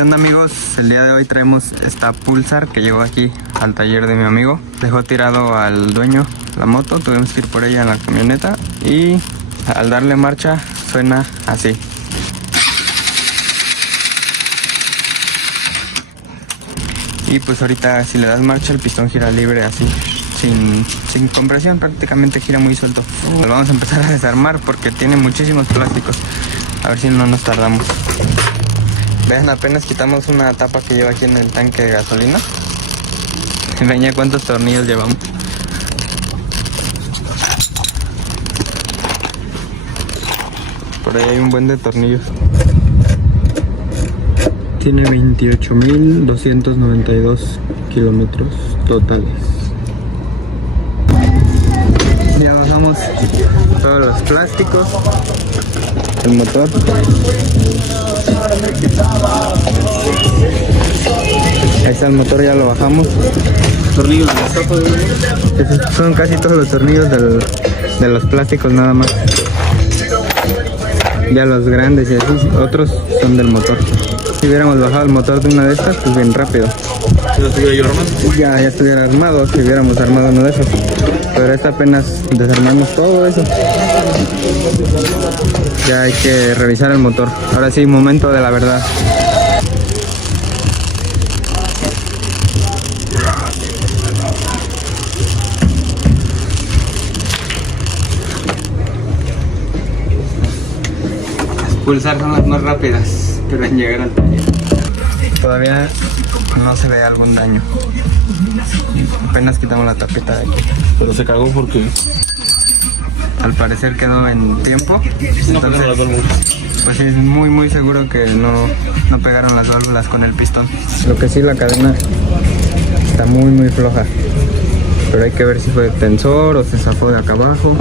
¿Qué onda, amigos? El día de hoy traemos esta Pulsar que llegó aquí al taller de mi amigo. Dejó tirado al dueño la moto, tuvimos que ir por ella en la camioneta y al darle marcha suena así. Y pues ahorita si le das marcha el pistón gira libre así, sin compresión, prácticamente gira muy suelto. Lo vamos a empezar a desarmar porque tiene muchísimos plásticos. A ver si no nos tardamos. Vean, apenas quitamos una tapa que lleva aquí en el tanque de gasolina. Vean ya cuántos tornillos llevamos. Por ahí hay un buen de tornillos. Tiene 28.292 kilómetros totales. Ya bajamos todos los plásticos, el motor. Ahí está el motor, ya lo bajamos. Tornillos de la tapa. Esos son casi todos los tornillos de los plásticos nada más. Ya los grandes y así, otros son del motor. Si hubiéramos bajado el motor de una de estas, pues bien rápido. ¿Si lo estuviera yo armando? Ya estuviera armado, si hubiéramos armado uno de esos. Pero esta apenas desarmamos todo eso. Ya hay que revisar el motor. Ahora sí, momento de la verdad. Pulsar son las más rápidas que van a llegar al taller. Todavía no se ve algún daño. Apenas quitamos la tapita de aquí. Pero se cagó porque al parecer quedó en tiempo. Entonces, pues es muy seguro que no pegaron las válvulas con el pistón. Lo que sí, la cadena está muy floja. Pero hay que ver si fue el tensor o se zafó de acá abajo.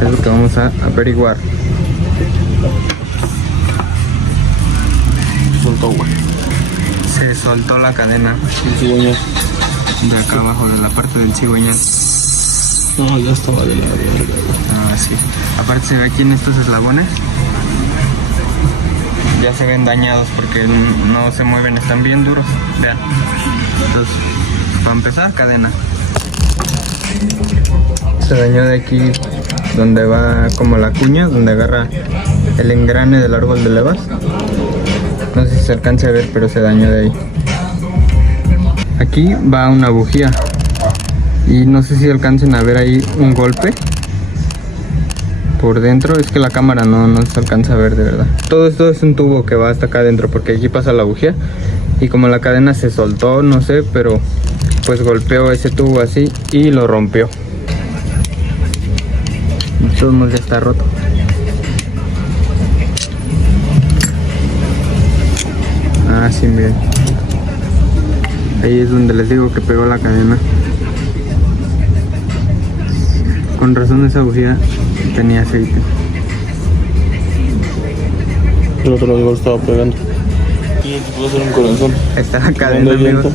Es lo que vamos a averiguar. soltó, güey. Se soltó la cadena. El cigüeñal. De acá abajo, de la parte del cigüeñal. No, ya estaba de la verga. Ah, sí. Aparte se ve aquí en estos eslabones. Ya se ven dañados porque no se mueven, están bien duros. Vean. Entonces, para empezar, cadena. Se dañó de aquí donde va como la cuña, donde agarra el engrane del árbol de levas. No sé si se alcance a ver, pero se dañó de ahí. Aquí va una bujía y no sé si alcancen a ver ahí un golpe por dentro. Es que la cámara no se alcanza a ver de verdad. Todo esto es un tubo que va hasta acá adentro porque aquí pasa la bujía y como la cadena se soltó, no sé, pero pues golpeó ese tubo así y lo rompió. De todos modos ya está roto. Ah, sí, miren. Ahí es donde les digo que pegó la cadena. Con razón esa bujía tenía aceite. El otro lado estaba pegando. Y te puedo hacer un corazón. Está la cadena, amigos.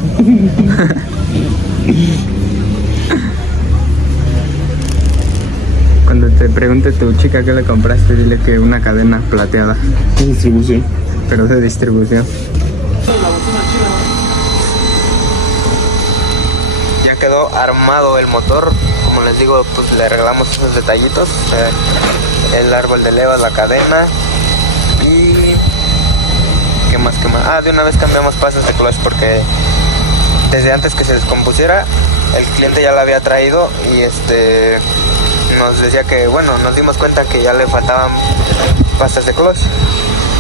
Cuando te pregunte tu chica qué le compraste, dile que una cadena plateada. Es distribución. Pero de distribución. Ya quedó armado el motor. Como les digo, pues le arreglamos esos detallitos. El árbol de levas, la cadena. Y... ¿qué más? Ah, de una vez cambiamos pasas de clutch porque desde antes que se descompusiera, el cliente ya la había traído y nos decía que, bueno, nos dimos cuenta que ya le faltaban pastas de clutch.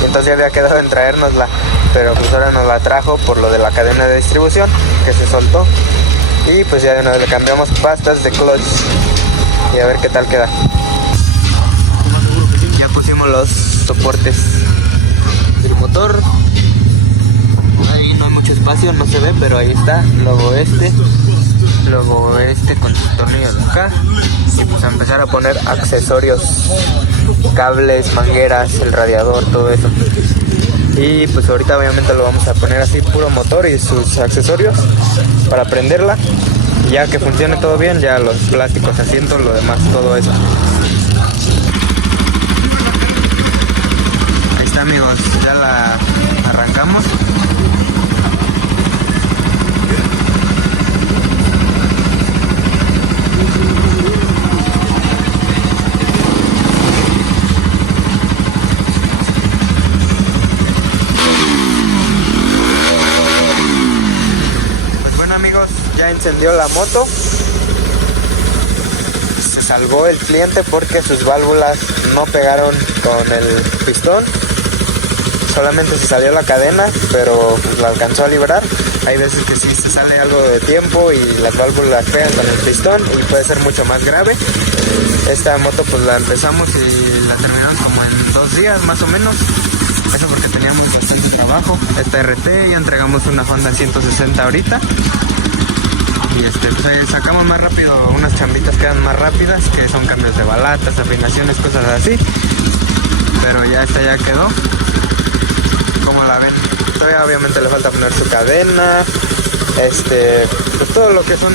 Y entonces ya había quedado en traérnosla, pero pues ahora nos la trajo por lo de la cadena de distribución que se soltó. Y pues ya de una vez le cambiamos pastas de clutch y a ver qué tal queda. Ya pusimos los soportes del motor. Ahí no hay mucho espacio, no se ve, pero ahí está. Luego este con sus tornillos de acá. Y pues a empezar a poner accesorios, cables, mangueras, el radiador, todo eso. Y pues ahorita obviamente lo vamos a poner así, puro motor y sus accesorios para prenderla. Ya que funcione todo bien, ya los plásticos, asientos, lo demás, todo eso. Ahí está, amigos, ya la arrancamos. ya encendió la moto. Se salvó el cliente porque sus válvulas no pegaron con el pistón. Solamente se salió la cadena, pero pues la alcanzó a librar. Hay veces que sí se sale algo de tiempo y las válvulas pegan con el pistón y puede ser mucho más grave. Esta moto pues la empezamos y la terminamos como en 2 días más o menos. Eso porque teníamos bastante trabajo. Esta RT, ya entregamos una Honda 160 ahorita. Y pues ahí sacamos más rápido, unas chambitas quedan más rápidas, que son cambios de balatas, afinaciones, cosas así. Pero ya esta ya quedó. ¿Cómo la ven? Todavía obviamente le falta poner su cadena, pues todo lo que son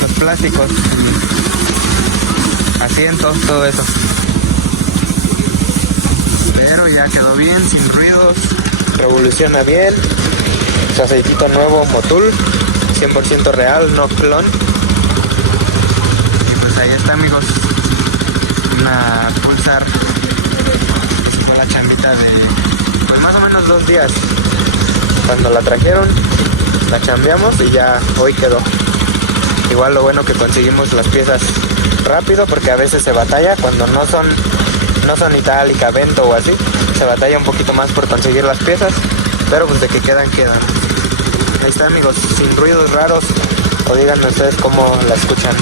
los plásticos, asientos, todo eso. Pero ya quedó bien, sin ruidos, revoluciona bien, su aceitito nuevo Motul, 100% real, no clon. Y pues ahí está, amigos, una Pulsar, que fue la chambita de pues más o menos 2 días. Cuando la trajeron, la chambeamos y ya hoy quedó. Igual lo bueno que conseguimos las piezas rápido, porque a veces se batalla cuando no son itálica, Vento o así, se batalla un poquito más por conseguir las piezas, pero pues de que quedan. Ahí está, amigos, sin ruidos raros, o díganme ustedes cómo la escuchan.